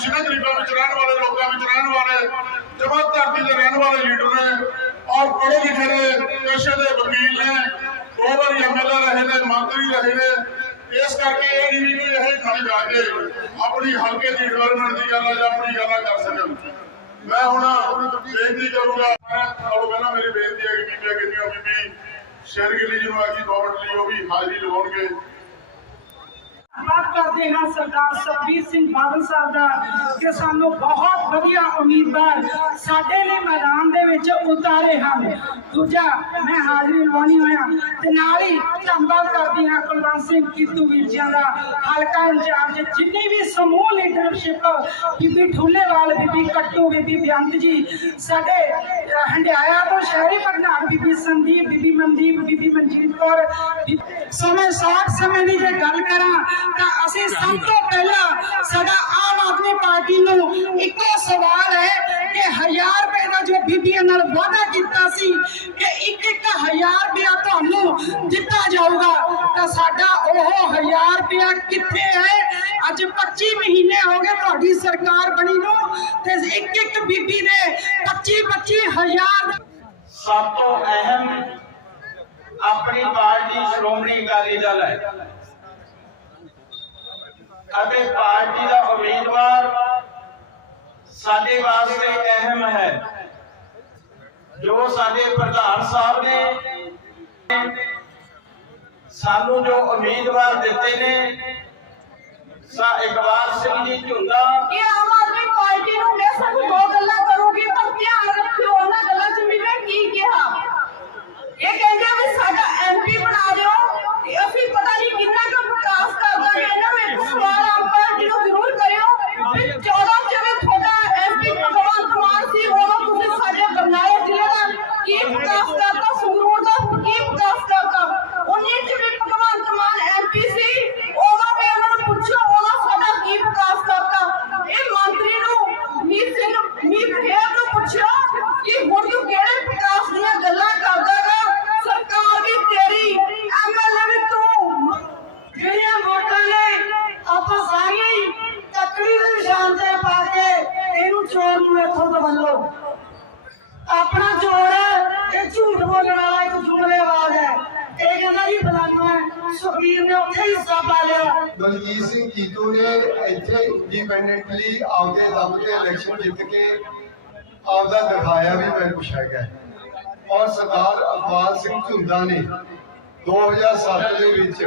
ਪਿਛਲੇ ਗਰੀਬਾਂ ਵਿੱਚ ਰਹਿਣ ਵਾਲੇ, ਲੋਕਾਂ ਵਿੱਚ ਰਹਿਣ ਵਾਲੇ ਜਮਾ ਧਰਤੀ ਦੇ ਰਹਿਣ ਵਾਲੇ ਲੀਡਰ ਨੇ ਔਰ ਪੜ੍ਹੇ ਲਿਖੇ ਨੇ, ਪੇਸ਼ੇ ਦੇ ਵਕੀਲ ਨੇ, ਦੋ ਵਾਰੀ ਐਮਐਲਏ ਰਹੇ ਨੇ, ਮੰਤਰੀ ਰਹੇ ਨੇ। ਇਸ ਕਰਕੇ ਇਹ ਨਹੀਂ ਕੋਈ ਇਹ ਖਾਲੀ ਜਾ ਕੇ ਆਪਣੀ ਹਲਕੇ ਦੀ ਡਿਵੈਲਪਮੈਂਟ ਦੀ ਗੱਲ ਜਾਂ ਆਪਣੀ ਗੱਲਾਂ ਕਰ ਸਕਣ। ਮੈਂ ਹੁਣ ਬੇਨਤੀ ਕਰੂੰਗਾ ਤੁਹਾਨੂੰ ਪਹਿਲਾਂ ਮੇਰੀ ਬੇਨਤੀ ਹੈ ਕਿ ਬੀਬੀਆਂ ਕਿੰਨੀਆਂ ਬੀਬੀ ਸ਼ੇਰਗਿੱਲੀ ਜੀ ਨੂੰ ਅੱਜ ਗਵਰਨਮੈਂਟ ਲਈ ਉਹ ਵੀ ਹਾਜ਼ਰੀ ਲਵਾਉਣਗੇ ਧੰਨਵਾਦ ਕਰਦੇ ਹਾਂ ਸਰਦਾਰ ਸੁਖਬੀਰ ਸਿੰਘ ਬਾਦਲ ਸਾਹਿਬ ਦਾ ਕਿ ਸਾਨੂੰ ਬਹੁਤ ਵਧੀਆ ਉਮੀਦਵਾਰ ਸਾਡੇ ਲਈ ਮੈਦਾਨ ਦੇ ਵਿੱਚ ਉਤਾਰੇ ਹਨ। ਦੂਜਾ ਮੈਂ ਹਾਜ਼ਰੀ ਲਵਾਉਣੀ ਹੋਇਆ ਤੇ ਨਾਲ ਹੀ ਧੰਨਵਾਦ ਕਰਦੀ ਹਾਂ ਕੁਲਵੰਤ ਸਿੰਘ ਕੀਤੂ ਵੀਰ ਦਾ। ਹਲਕਾ ਇੰਚਾਰਜ ਜਿੰਨੀ ਵੀ ਸਮੂਹ ਲੀਡਰਸ਼ਿਪ ਬੀਬੀ ਠੂਲੇਵਾਲ ਬੀਬੀ ਕੱਟੂ ਬੀਬੀ ਬੇਅੰਤ ਜੀ ਸਾਡੇ ਅਹ, ਹੰਡਿਆਇਆ ਤੋਂ ਸ਼ਹਿਰੀ ਪ੍ਰਧਾਨ ਬੀਬੀ ਸੰਦੀਪ ਬੀਬੀ ਮਨਦੀਪ ਬੀਬੀ ਮਨਜੀਤ ਕੌਰ ਸਮੇਂ ਸੋ ਸਮੇਂ ਦੀ ਜੇ ਗੱਲ ਕਰਾਂ ਤਾਂ ਅਸੀਂ ਸਭ ਤੋਂ ਪਹਿਲਾਂ ਸਾਡਾ ਆਮ ਆਦਮੀ ਪਾਰਟੀ ਨੂੰ ਇੱਕੋ ਸਵਾਲ ਹੈ ਕਿ ਹਜ਼ਾਰ ਰੁਪਏ ਦਾ ਜੋ ਬੀਬੀਆਂ ਨਾਲ ਵਾਅਦਾ ਕੀਤਾ ਸੀ ਕਿ ਇੱਕ ਇੱਕ ਹਜ਼ਾਰ ਰੁਪਇਆ ਤੁਹਾਨੂੰ ਦਿੱਤਾ ਜਾਊਗਾ, ਤਾਂ ਸਾਡਾ ਉਹ ਹਜ਼ਾਰ ਰੁਪਇਆ ਕਿੱਥੇ ਹੈ? ਅੱਜ 25 ਮਹੀਨੇ ਹੋ ਗਏ ਤੁਹਾਡੀ ਸਰਕਾਰ ਬਣੀ ਨੂੰ ਤੇ ਇੱਕ ਇੱਕ ਬੀਬੀ ਦੇ 25 25 ਹਜ਼ਾਰ ਸਭ ਤੋਂ ਅਹਿਮ ਆਪਣੀ ਪਾਰਟੀ ਸ਼੍ਰੋਮਣੀ ਅਕਾਲੀ ਦਲ ਹੈ। ਅਤੇ ਪਾਰਟੀ ਦਾ ਉਮੀਦਵਾਰ ਸਾਡੇ ਵਾਸਤੇ ਅਹਿਮ ਹੈ। ਜੋ ਸਾਡੇ ਪ੍ਰਧਾਨ ਸਾਹਿਬ ਨੇ ਸਾਨੂੰ ਜੋ ਉਮੀਦਵਾਰ ਦਿੱਤੇ ਨੇ, ਸਾ ਇਕਬਾਲ ਸਿੰਘ ਜੀ ਝੁੰਦਾ ਇਹ ਆਮ ਆਦਮੀ ਪਾਰਟੀ ਨੂੰ ਮੈਂ ਸਾਨੂੰ ਦੋ ਗੱਲਾਂ ਕਰੂੰਗੀ ਪਰ ਧਿਆਨ ਰੱਖਿਓ ਉਹਨਾਂ ਗੱਲਾਂ 'ਚ ਮੈਨੇ ਕੀ ਕਿਹਾ ਇਹ ਕਹਿੰਦੇ ਆ ਵੀ ਸਾਡਾ ਐਮਪੀ ਬਣਾ ਦਿਓ ਤੇ ਅਸੀਂ ਪਤਾ ਨਹੀਂ ਕਿੰਨਾ ਕੁ ਵਿਕਾਸ ਕਰ ਦਾਂਗੇ ਇਹਨਾਂ ਨੂੰ ਇੱਕ ਸਵਾਲ ਆਮ ਪਾਰਟੀ ਨੂੰ ਜ਼ਰੂਰ ਕਰਿਓ ਵੀ 14 ਜਿਵੇਂ ਤੁਹਾਡਾ ਐਮਪੀ ਭਗਵੰਤ ਮਾਨ ਸੀ ਉਦੋਂ ਤੁਸੀਂ ਸਾਡੇ ਬਰਨਾਲਾ ਜ਼ਿਲ੍ਹੇ ਦਾ ਕੀ ਵਿਕਾਸ ਕਰਤਾ ਸੰਗਰੂਰ ਦਾ ਕੀ ਵਿਕਾਸ ਕਰਤਾ ਉਹਨੇ ਜਿਵੇਂ ਭਗਵੰਤ ਮਾਨ ਐਮਪੀ ਸੀ ਉਦੋਂ ਵੀ ਉਹਨਾਂ ਨੂੰ ਪੁੱਛੋ ਉਦੋਂ ਸਾਡਾ ਕੀ ਵਿਕਾਸ ਕਰਤਾ ਇਹ ਮੰਤਰੀ ਨੂੰ ਮੀਤ ਸਿੰਘ ਮੀਤ ਹੇਰ ਨੂੰ ਪੁੱਛਿਓ ਕਿ ਹੁਣ ਤੂੰ ਕਿਹੜੇ ਵਿਕਾਸ ਦੀਆਂ ਗੱਲਾਂ ਕਰਦਾਗਾ ਸਰਕਾਰ ਵੀ ਤੇਰੀ ਐਮਐਲਏ ਵੀ ਤੂੰ ਜਿਹੜੀਆਂ ਵੋਟਾਂ ਨੇ ਆਪਾਂ ਸਾਰੀਆਂ ਹੀ ਤਕੜੀ ਦੇ ਨਿਸ਼ਾਨ ਤੇ ਪਾ ਕੇ ਇਹਨੂੰ ਚੋਰ ਨੂੰ ਇੱਥੋਂ ਦਵਲੋ ਆਪਣਾ ਚੋਰ ਹੈ ਇਹ ਝੂਠ ਬੋਲਣ ਵਾਲਾ ਇੱਕ ਜੁਮਲੇਬਾਜ਼ ਹੈ। ਇਹ ਕਹਿੰਦਾ ਜੀ, ਫਲਾਨਾ ਹੈ। ਸੁਖਬੀਰ ਨੇ ਉੱਥੇ ਹੀ ਹਿੱਸਾ ਪਾ ਲਿਆ। ਬਲਜੀਤ ਸਿੰਘ ਜੀਤੂ ਨੇ ਇੱਥੇ ਇੰਡੀਪੈਂਡੈਂਟਲੀ ਆਪਦੇ ਦਮ ਤੇ ਇਲੈਕਸ਼ਨ ਜਿੱਤ ਕੇ ਆਪਦਾ ਦਿਖਾਇਆ ਵੀ ਮੈਂ ਕੁਛ ਹੈਗਾ ਔਰ ਸਰਦਾਰ ਅਕਵਾਲ ਸਿੰਘ ਝੁੰਦਾ ਨੇ 2007 ਦੇ ਵਿੱਚ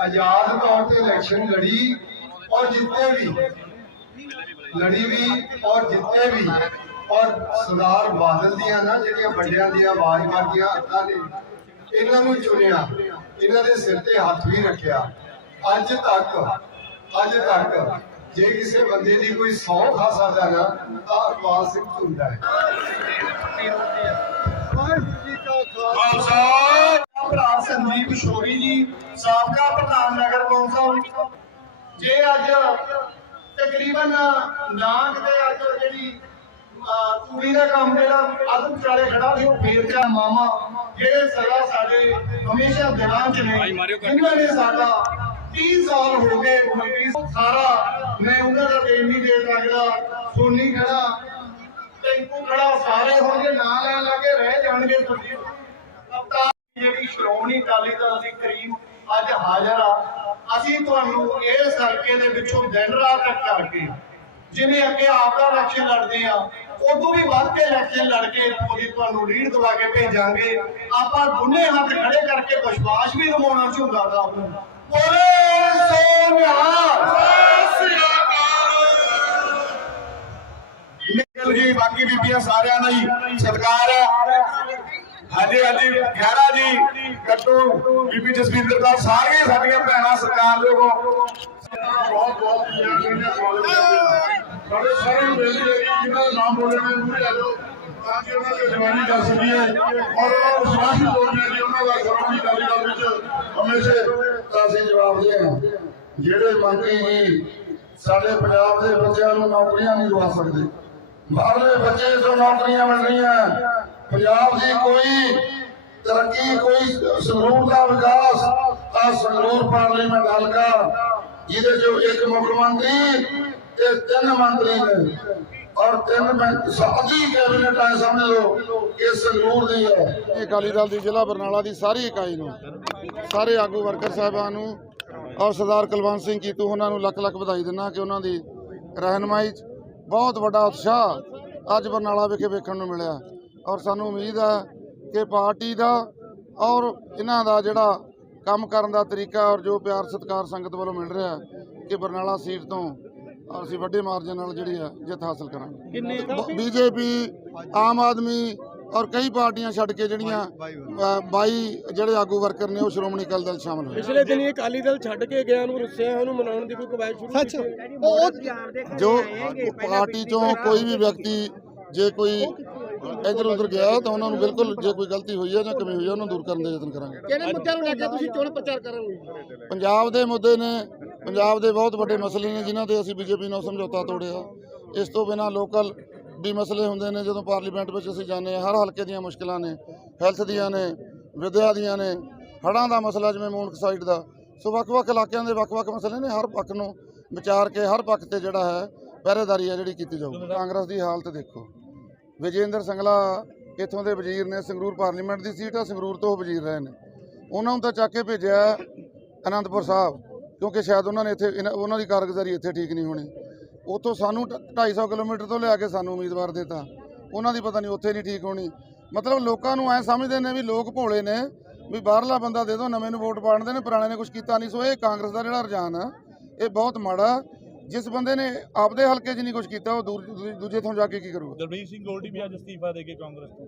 ਆਜ਼ਾਦ ਤੌਰ ਤੇ ਇਲੈਕਸ਼ਨ ਲੜੀ ਔਰ ਜਿੱਤੇ ਵੀ, ਲੜੀ ਵੀ ਔਰ ਜਿੱਤੇ ਵੀ। ਔਰ ਸਰਦਾਰ ਬਾਦਲ ਦੀਆਂ ਨਾ ਜਿਹੜੀਆਂ ਵੱਡਿਆਂ ਦੀਆਂ ਆਵਾਜ਼ ਮਾਰਦੀਆਂ ਅੱਖਾਂ ਨੇ, ਇਹਨਾਂ ਨੂੰ ਚੁਣਿਆ। ਇਹਨਾਂ ਦੇ ਸਿਰ ਤੇ ਹੱਥ ਵੀ ਰੱਖਿਆ। ਅੱਜ ਤੱਕ ਅੱਜ ਤੱਕ ਜੇ ਕਿਸੇ ਬੰਦੇ ਦੀ ਕੋਈ ਸੌ ਖਾ ਸਕਦਾ ਨਾ, ਤਾਂ ਅਕਵਾਲ ਸਿੰਘ ਝੁੰਦਾ ਹੈ। ਭਰਾ ਸੰਦੀਪ ਸ਼ੋਰੀ ਜੀ, ਸਾਬਕਾ ਪ੍ਰਧਾਨ ਨਗਰ ਕੌਂਸਲ। ਜੇ ਅੱਜ ਤਕਰੀਬਨ ਨਾਗ ਦੇ ਅੱਜ ਜਿਹੜੀ ਦਾ ਕੰਮ ਜਿਹੜਾ ਅੱਧ ਵਿਚਾਲੇ ਖੜਾ ਸੀ ਉਹ ਫੇਰ ਗਿਆ ਮਾਮਾ? ਜਿਹੜੇ ਸਦਾ ਸਾਡੇ ਹਮੇਸ਼ਾ ਦਿਲਾਂ 'ਚ ਨੇ ਇਹਨਾਂ ਨੇ ਸਾਡਾ 30 ਸਾਲ ਹੋ ਗਏ ਮੰਗੀ ਸਾਰਾ। ਮੈਂ ਉਹਨਾਂ ਦਾ ਦੇਣ ਨਹੀਂ ਦੇ ਸਕਦਾ ਸੋਨੀ ਖੜਾ ਟੈਂਪੂ ਖੜਾ ਸਾਰੇ ਹੋਣਗੇ ਨਾਂ ਲੈਣ ਲੱਗੇ ਰਹਿ ਜਾਣਗੇ ਤੁਸੀਂ। ਜਿਹੜੀ ਸ਼੍ਰੋਮਣੀ ਅਕਾਲੀ ਦਲ ਦੀ ਕਰੀਮ ਅੱਜ ਹਾਜ਼ਰ ਆ ਅਸੀਂ ਤੁਹਾਨੂੰ ਇਸ ਹਲਕੇ ਦੇ ਵਿੱਚੋਂ ਦਿਨ ਰਾਤ ਤੱਕ ਕਰਕੇ ਜਿਵੇਂ ਅੱਗੇ ਆਪ ਦਾ ਇਲੈਕਸ਼ਨ ਲੜਦੇ ਆ ਉਦੋਂ ਵੀ ਵੱਧ ਕੇ ਇਲੈਕਸ਼ਨ ਲੜ ਕੇ ਅਸੀਂ ਤੁਹਾਨੂੰ ਲੀਡ ਦਵਾ ਕੇ ਭੇਜਾਂਗੇ। ਆਪਾਂ ਦੋਨੇ ਹੱਥ ਖੜੇ ਕਰਕੇ ਵਿਸ਼ਵਾਸ ਵੀ ਦਿਵਾਉਣਾ ਝੁੰਦਾ ਦਾ ਬੋਲੇ ਸੋ ਨਿਕਲ ਗਈ ਬਾਕੀ ਬੀਬੀਆਂ ਸਾਰਿਆਂ ਦਾ ਹੀ ਸਤਿਕਾਰ ਹੈ। ਹਾਂਜੀ ਹਾਂਜੀ ਖਹਿਰਾ ਜੀ, ਕੱਟੂ, ਬੀਬੀ ਜਸਵਿੰਦਰ ਕੌਰ ਸਾਰੀਆਂ ਸਾਡੀਆਂ ਭੈਣਾਂ ਸਰਕਾਰ ਲੋਗੋ ਬਹੁਤ ਬਹੁਤ। ਸਾਡੇ ਸਾਰੇ ਨੂੰ ਬੇਨਤੀ ਜਿਹਨਾਂ ਦਾ ਨਾਮ ਬੋਲੇ ਨੇ ਮੂਹਰੇ ਆ ਜਾਓ ਤਾਂ ਕਿ ਉਹਨਾਂ ਦੀ ਜਵਾਨੀ ਕਰ ਸਕੀਏ। ਔਰ ਉਹਨਾਂ ਨੂੰ ਵਿਸ਼ਵਾਸ ਵੀ ਤੋੜਨਾ ਕਿ ਉਹਨਾਂ ਦਾ ਸਰਵਣੀ ਕਾਲੀ ਦਲ ਵਿੱਚ ਹਮੇਸ਼ਾ ਅਸੀਂ ਜਵਾਬ ਦੇ ਹਾਂ। ਜਿਹੜੇ ਮੰਤਰੀ ਜੀ ਸਾਡੇ ਪੰਜਾਬ ਦੇ ਬੱਚਿਆਂ ਨੂੰ ਨੌਕਰੀਆਂ ਨਹੀਂ ਦਵਾ ਸਕਦੇ। ਬਾਹਰਲੇ ਬੱਚੇ ਤੋਂ ਨੌਕਰੀਆਂ ਮਿਲ ਰਹੀਆਂ। ਪੰਜਾਬ ਦੀ ਕੋਈ ਤਰੱਕੀ, ਕੋਈ ਸੰਗਰੂਰ ਦਾ ਵਿਕਾਸ ਆ ਸੰਗਰੂਰ ਪਾਰਲੀਮੈਂਟ ਹਲਕਾ ਜਿਹਦੇ ਚੋਂ ਇੱਕ ਮੁੱਖ ਮੰਤਰੀ ਤੇ ਤਿੰਨ ਮੰਤਰੀ ਨੇ ਔਰ ਤਿੰਨ ਮੈਂ ਸਾਡੀ ਕੈਬਨਿਟ ਆਏ ਸਮਝ ਲਓ ਇਹ ਸੰਗਰੂਰ ਦੀ ਹੈ। ਇਹ ਅਕਾਲੀ ਦਲ ਦੀ ਜ਼ਿਲ੍ਹਾ ਬਰਨਾਲਾ ਦੀ ਸਾਰੀ ਇਕਾਈ ਨੂੰ, ਸਾਰੇ ਆਗੂ ਵਰਕਰ ਸਾਹਿਬਾਨ ਨੂੰ ਔਰ ਸਰਦਾਰ ਕੁਲਵੰਤ ਸਿੰਘ ਕੀਤੂ ਉਹਨਾਂ ਨੂੰ ਲੱਖ ਲੱਖ ਵਧਾਈ ਦਿੰਦਾ ਕਿ ਉਹਨਾਂ ਦੀ ਰਹਿਨਮਾਈ 'ਚ ਬਹੁਤ ਵੱਡਾ ਉਤਸ਼ਾਹ ਅੱਜ ਬਰਨਾਲਾ ਵਿਖੇ ਵੇਖਣ ਨੂੰ ਮਿਲਿਆ। ਔਰ ਸਾਨੂੰ ਉਮੀਦ ਹੈ ਕਿ ਪਾਰਟੀ ਦਾ ਔਰ ਇਹਨਾਂ ਦਾ ਜਿਹੜਾ ਕੰਮ ਕਰਨ ਦਾ ਤਰੀਕਾ ਔਰ ਜੋ ਪਿਆਰ ਸਤਿਕਾਰ ਸੰਗਤ ਵੱਲੋਂ ਮਿਲ ਰਿਹਾ ਕਿ ਬਰਨਾਲਾ ਸੀਟ ਤੋਂ ਅਸੀਂ ਵੱਡੇ ਮਾਰਜਨ ਨਾਲ ਜਿਹੜੀ ਹੈ ਜਿੱਤ ਹਾਸਲ ਕਰਾਂਗੇ। ਬੀਜੇਪੀ ਆਮ ਆਦਮੀ ਔਰ ਕਈ ਪਾਰਟੀਆਂ ਛੱਡ ਕੇ ਜਿਹੜੀਆਂ ਅ, 22 ਜਿਹੜੇ ਆਗੂ ਵਰਕਰ ਨੇ ਉਹ ਸ਼੍ਰੋਮਣੀ ਅਕਾਲੀ ਦਲ ਸ਼ਾਮਲ ਹੋਏ। ਪਿਛਲੇ ਦਿਨੀ ਅਕਾਲੀ ਦਲ ਛੱਡ ਕੇ ਗਿਆ ਨੂੰ ਰੁੱਸਿਆ ਨੂੰ ਮਨਾਉਣ ਦੀ ਕੋਈ ਕਵਾਇਦ ਸ਼ੁਰੂ ਸੱਚ। ਕੀਤੀ ਉਹ ਜੋ ਪਾਰਟੀ ਚੋਂ ਕੋਈ ਵੀ ਵਿਅਕਤੀ ਜੇ ਕੋਈ ਇਧਰ ਉਧਰ ਗਿਆ ਤਾਂ ਉਹਨਾਂ ਨੂੰ ਬਿਲਕੁਲ ਜੇ ਕੋਈ ਗਲਤੀ ਹੋਈ ਹੈ ਜਾਂ ਕਮੀ ਹੋਈ ਹੈ ਉਹਨੂੰ ਦੂਰ ਕਰਨ ਦੇ ਯਤਨ ਕਰਾਂਗੇ। ਕਿਹੜੇ ਮੁੱਦਿਆਂ ਨੂੰ ਲੈ ਕੇ ਤੁਸੀਂ ਚੋਣ ਪ੍ਰਚਾਰ ਕਰੋਗੇ ਪੰਜਾਬ ਦੇ ਮੁੱਦੇ ਨੇ ਪੰਜਾਬ ਦੇ ਬਹੁਤ ਵੱਡੇ ਮਸਲੇ ਨੇ ਜਿਨ੍ਹਾਂ ਤੇ ਅਸੀਂ ਬੀਜੇਪੀ ਨਾਲ ਸਮਝੌਤਾ ਤੋੜਿਆ। ਇਸ ਤੋਂ ਬਿਨਾ ਲੋਕਲ ਵੀ ਮਸਲੇ ਹੁੰਦੇ ਨੇ, ਜਦੋਂ ਪਾਰਲੀਮੈਂਟ ਵਿੱਚ ਅਸੀਂ ਜਾਂਦੇ ਹਾਂ, ਹਰ ਹਲਕੇ ਦੀਆਂ ਮੁਸ਼ਕਲਾਂ ਨੇ, ਹੈਲਥ ਦੀਆਂ ਨੇ, ਵਿਦਿਆ ਦੀਆਂ ਨੇ, ਹੜ੍ਹਾਂ ਦਾ ਮਸਲਾ ਜਿਵੇਂ ਮੂਨਕ ਸਾਈਡ ਦਾ। ਸੋ ਵੱਖ-ਵੱਖ ਇਲਾਕਿਆਂ ਦੇ ਵੱਖ-ਵੱਖ ਮਸਲੇ ਨੇ, ਹਰ ਪੱਖ ਨੂੰ ਵਿਚਾਰ ਕੇ, ਹਰ ਪੱਖ ਤੇ ਜਿਹੜਾ ਹੈ, ਪਹਿਰੇਦਾਰੀ ਹੈ ਜਿਹੜੀ ਕੀਤੀ ਜਾਊਗੀ। ਕਾਂਗਰਸ ਦੀ ਹਾਲਤ ਦੇਖੋ। ਵਿਜੇਂਦਰ ਸੰਗਲਾ ਇੱਥੋਂ ਦੇ ਵਜ਼ੀਰ ਨੇ, ਸੰਗਰੂਰ ਪਾਰਲੀਮੈਂਟ ਦੀ ਸੀਟ ਆ, ਸੰਗਰੂਰ ਤੋਂ ਉਹ ਵਜ਼ੀਰ ਰਹੇ ਨੇ। ਉਹਨਾਂ ਨੂੰ ਤਾਂ ਚੱਕ ਕੇ ਭੇਜਿਆ ਅਨੰਦਪੁਰ ਸਾਹਿਬ। ਕਿਉਂਕਿ ਸ਼ਾਇਦ ਉਹਨਾਂ ਨੇ ਇੱਥੇ ਉਹਨਾਂ ਦੀ ਕਾਰਗੁਜ਼ਾਰੀ ਇੱਥੇ ਠੀਕ ਨਹੀਂ ਹੋਣੀ। ਉੱਥੋਂ ਸਾਨੂੰ ਢ- 250 ਕਿਲੋਮੀਟਰ ਤੋਂ ਲਿਆ ਕੇ ਸਾਨੂੰ ਉਮੀਦਵਾਰ ਦਿੱਤਾ। ਉਹਨਾਂ ਦੀ ਪਤਾ ਨਹੀਂ ਉੱਥੇ ਨਹੀਂ ਠੀਕ ਹੋਣੀ। ਮਤਲਬ ਲੋਕਾਂ ਨੂੰ ਐ ਸਮਝਦੇ ਨੇ ਵੀ ਲੋਕ ਭੋਲੇ ਨੇ ਵੀ ਬਾਹਰਲਾ ਬੰਦਾ ਦੇ ਦਿਓ ਨਵੇਂ ਨੂੰ ਵੋਟ ਪਾਣਦੇ ਨੇ ਪੁਰਾਣੇ ਨੇ ਕੁਝ ਕੀਤਾ ਨਹੀਂ। ਸੋ ਇਹ ਕਾਂਗਰਸ ਦਾ ਜਿਹੜਾ ਰੁਝਾਨ ਆ ਇਹ ਬਹੁਤ ਮਾੜਾ ਜਿਸ ਬੰਦੇ ਨੇ ਆਪਦੇ ਹਲਕੇ 'ਚ ਨਹੀਂ ਕੁਝ ਕੀਤਾ ਉਹ ਦੂ- ਦੂਜੇ ਥਾਂ ਜਾ ਕੇ ਕੀ ਕਰੂਗਾ? ਦਲਬੀਰ ਸਿੰਘ ਗੋਲਡੀ ਵੀ ਅੱਜ ਅਸਤੀਫਾ ਦੇ ਕੇ ਕਾਂਗਰਸ ਤੋਂ।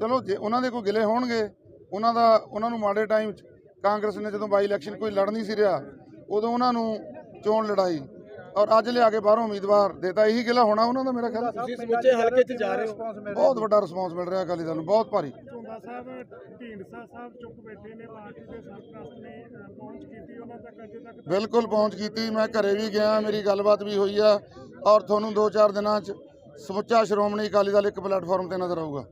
ਚਲੋ ਜੇ ਉਹਨਾਂ ਦੇ ਕੋਈ ਗਿਲੇ ਹੋਣਗੇ ਉਹਨਾਂ ਦਾ ਉਹਨਾਂ ਨੂੰ ਮਾੜੇ ਟਾਈਮ 'ਚ ਕਾਂਗਰਸ ਨੇ ਜਦੋਂ ਬਾਈ ਇਲੈਕਸ਼ਨ ਕੋਈ ਲੜ ਨਹੀਂ ਸੀ ਰਿਹਾ ਉਦੋਂ ਉਹਨਾਂ ਨੂੰ ਚੋਣ ਲੜਾਈ ਔਰ ਅੱਜ ਲਿਆ ਕੇ ਬਾਹਰੋਂ ਉਮੀਦਵਾਰ ਦੇਤਾ। ਇਹੀ ਗਿਲਾ ਹੋਣਾ ਉਹਨਾਂ ਦਾ ਮੇਰਾ ਖਿਆਲ। ਤੁਸੀਂ ਸਮੁੱਚੇ ਹਲਕੇ 'ਚ ਜਾ ਰਹੇ ਹੋ? ਬਹੁਤ ਵੱਡਾ ਰਿਸਪਾਂਸ ਮਿਲ ਰਿਹਾ ਅਕਾਲੀ ਦਲ ਨੂੰ ਬਹੁਤ ਭਾਰੀ। ਝੁੰਦਾ ਸਾਹਿਬ ਢੀਂਡਸਾ ਸਾਹਿਬ ਚੁੱਕ ਬੈਠੇ ਨੇ ਪਾਰਟੀ ਦੇ ਸਰਪ੍ਰਸਤ ਨੇ ਅਹ, ਪਹੁੰਚ ਕੀਤੀ ਉਹਨਾਂ ਤੱਕ ਅਜੇ ਤੱਕ ਬਿਲਕੁਲ ਪਹੁੰਚ ਕੀਤੀ ਮੈਂ ਘਰੇ ਵੀ ਗਿਆ ਮੇਰੀ ਗੱਲਬਾਤ ਵੀ ਹੋਈ ਆ ਔਰ ਤੁਹਾਨੂੰ 2-4 ਦਿਨਾਂ 'ਚ ਸਮੁੱਚਾ ਸ਼੍ਰੋਮਣੀ ਅਕਾਲੀ ਦਲ ਇੱਕ ਪਲੇਟਫਾਰਮ ਤੇ ਨਜ਼ਰ ਆਊਗਾ।